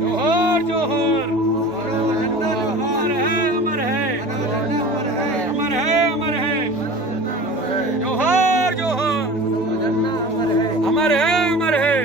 जोहर जोहर, अमर है अमर है, अमर है अमर है, जोहर जोहर, अमर है अमर है।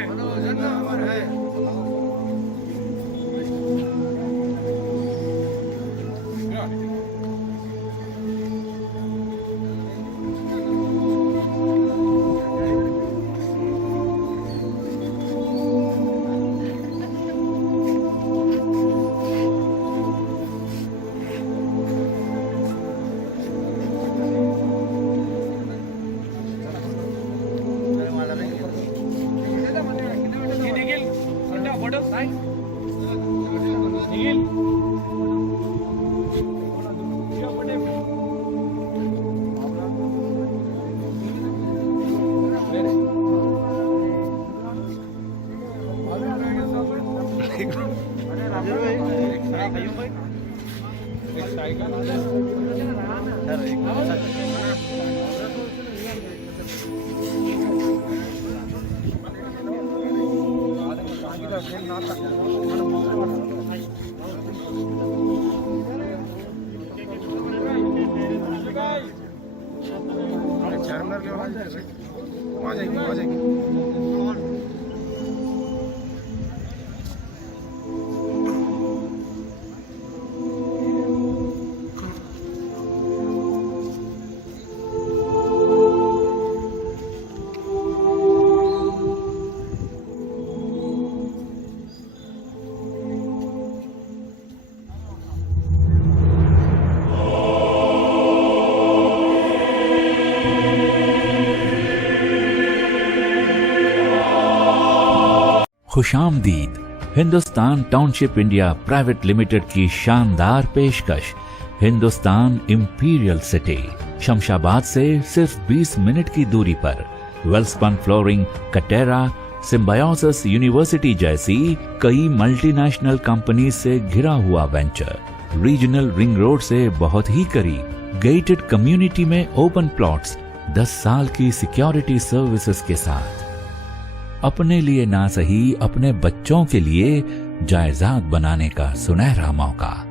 खुशामदीद। Hindustan township India private limited की शानदार पेशकश हिंदुस्तान इंपीरियल सिटी, शमशाबाद से सिर्फ 20 मिनट की दूरी पर Welspun flooring, Katera, symbiosis university जैसी कई मल्टीनेशनल कंपनी से घिरा हुआ वेंचर, रीजनल रिंग रोड से बहुत ही करीब, गेटेड कम्युनिटी में ओपन प्लॉट्स, 10 साल की सिक्योरिटी सर्विसेज के साथ। अपने लिए ना सही, अपने बच्चों के लिए जायदाद बनाने का सुनहरा मौका।